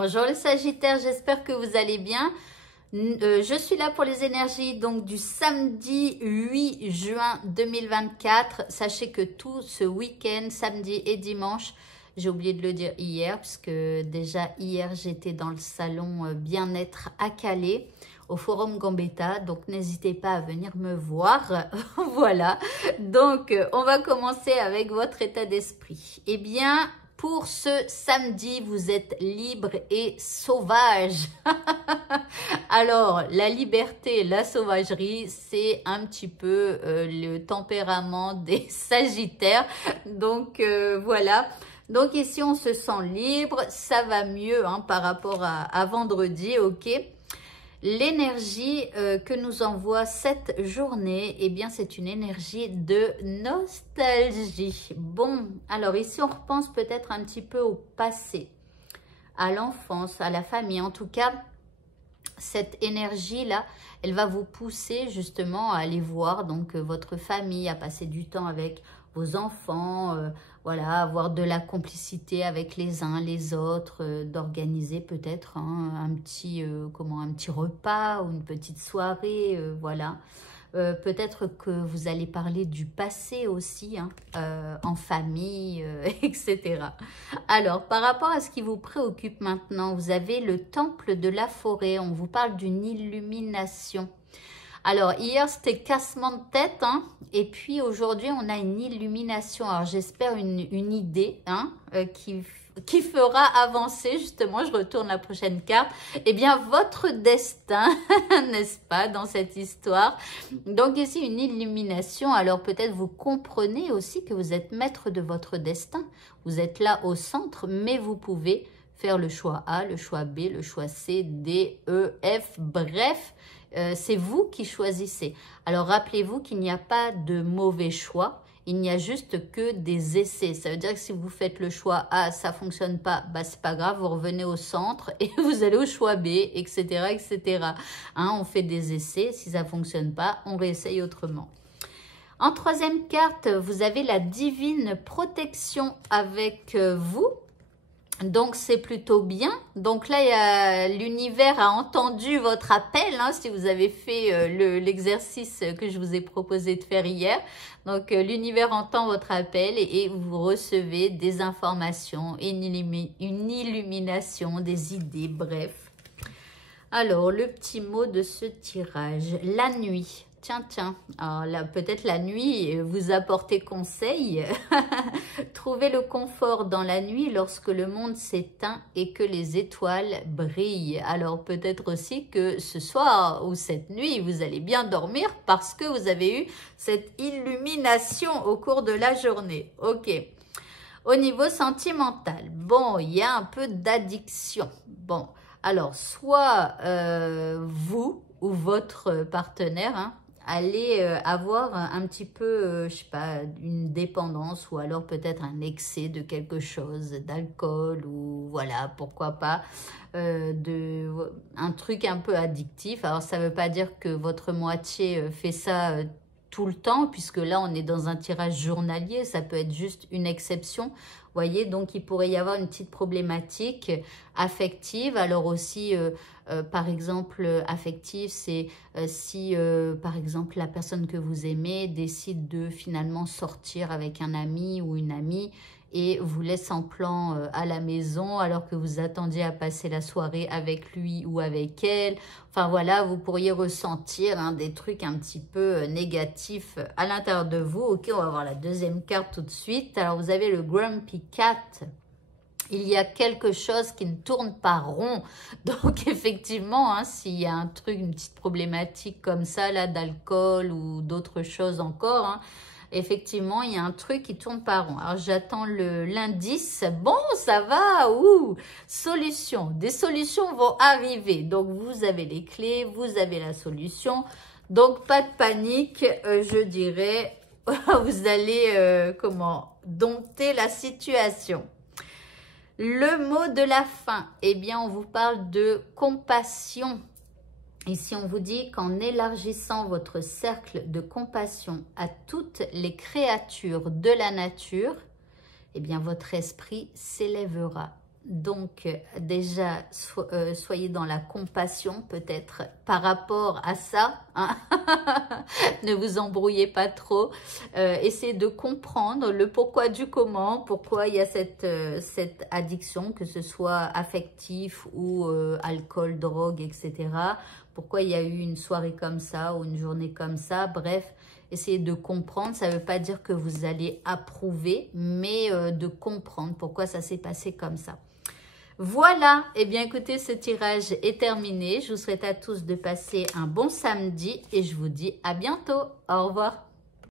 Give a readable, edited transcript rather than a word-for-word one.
Bonjour les Sagittaires, j'espère que vous allez bien. Je suis là pour les énergies donc du samedi 8 juin 2024. Sachez que tout ce week-end, samedi et dimanche, j'ai oublié de le dire hier, puisque déjà hier j'étais dans le salon bien-être à Calais, au Forum Gambetta, donc n'hésitez pas à venir me voir. Voilà, donc on va commencer avec votre état d'esprit. Eh bien, pour ce samedi, vous êtes libre et sauvage. Alors, la liberté, la sauvagerie, c'est un petit peu le tempérament des Sagittaires. Donc, voilà. Donc, ici, on se sent libre. Ça va mieux hein, par rapport à vendredi, ok? L'énergie que nous envoie cette journée, eh bien, c'est une énergie de nostalgie. Bon, alors ici, on repense peut-être un petit peu au passé, à l'enfance, à la famille. En tout cas, cette énergie-là, elle va vous pousser justement à aller voir donc votre famille, à passer du temps avec vos enfants, voilà, avoir de la complicité avec les uns, les autres, d'organiser peut-être hein, un petit repas ou une petite soirée, voilà. Peut-être que vous allez parler du passé aussi, hein, en famille, etc. Alors, par rapport à ce qui vous préoccupe maintenant, vous avez le temple de la forêt. On vous parle d'une illumination. Alors, hier, c'était cassement de tête, hein, et puis aujourd'hui, on a une illumination. Alors, j'espère une idée hein, qui fera avancer, justement, je retourne la prochaine carte, eh bien, votre destin, n'est-ce pas, dans cette histoire. Donc, ici, une illumination. Alors, peut-être vous comprenez aussi que vous êtes maître de votre destin. Vous êtes là au centre, mais vous pouvez faire le choix A, le choix B, le choix C, D, E, F, bref, c'est vous qui choisissez. Alors, rappelez-vous qu'il n'y a pas de mauvais choix. Il n'y a juste que des essais. Ça veut dire que si vous faites le choix A, ça ne fonctionne pas, bah, c'est pas grave, vous revenez au centre et vous allez au choix B, etc. etc. Hein, on fait des essais. Si ça ne fonctionne pas, on réessaye autrement. En troisième carte, vous avez la divine protection avec vous. Donc, c'est plutôt bien. Donc là, l'univers a entendu votre appel, hein, si vous avez fait l'exercice que je vous ai proposé de faire hier. Donc, l'univers entend votre appel et vous recevez des informations, une illumination, des idées, bref. Alors, le petit mot de ce tirage, la nuit. Tiens, alors là, peut-être la nuit vous apportez conseil. Trouvez le confort dans la nuit lorsque le monde s'éteint et que les étoiles brillent. Alors peut-être aussi que ce soir ou cette nuit, vous allez bien dormir parce que vous avez eu cette illumination au cours de la journée. Ok. Au niveau sentimental, bon, il y a un peu d'addiction. Bon, alors soit vous ou votre partenaire, hein, allez avoir un petit peu, je sais pas, une dépendance ou alors peut-être un excès de quelque chose, d'alcool ou voilà, pourquoi pas, un truc un peu addictif. Alors ça veut pas dire que votre moitié fait ça tout le temps, puisque là on est dans un tirage journalier, ça peut être juste une exception. Voyez, donc il pourrait y avoir une petite problématique affective. Alors aussi, par exemple, affective, c'est si, par exemple, la personne que vous aimez décide de finalement sortir avec un ami ou une amie et vous laisse en plan à la maison alors que vous attendiez à passer la soirée avec lui ou avec elle. Enfin voilà, vous pourriez ressentir hein, des trucs un petit peu négatifs à l'intérieur de vous. Ok, on va voir la deuxième carte tout de suite. Alors vous avez le Grumpy Cat. Il y a quelque chose qui ne tourne pas rond. Donc, effectivement, hein, s'il y a un truc, une petite problématique comme ça, là, d'alcool ou d'autres choses encore, hein, effectivement, il y a un truc qui tourne pas rond. Alors, j'attends l'indice. Bon, ça va. Ouh, solution. Des solutions vont arriver. Donc, vous avez les clés, vous avez la solution. Donc, pas de panique, je dirais. Vous allez, dompter la situation. Le mot de la fin, eh bien, on vous parle de compassion. Ici, on vous dit qu'en élargissant votre cercle de compassion à toutes les créatures de la nature, eh bien, votre esprit s'élèvera. Donc, déjà, soyez dans la compassion peut-être par rapport à ça. Hein. Ne vous embrouillez pas trop. Essayez de comprendre le pourquoi du comment, pourquoi il y a cette addiction, que ce soit affectif ou alcool, drogue, etc. Pourquoi il y a eu une soirée comme ça ou une journée comme ça. Bref, essayez de comprendre. Ça ne veut pas dire que vous allez approuver, mais de comprendre pourquoi ça s'est passé comme ça. Voilà, et bien écoutez, ce tirage est terminé. Je vous souhaite à tous de passer un bon samedi et je vous dis à bientôt. Au revoir.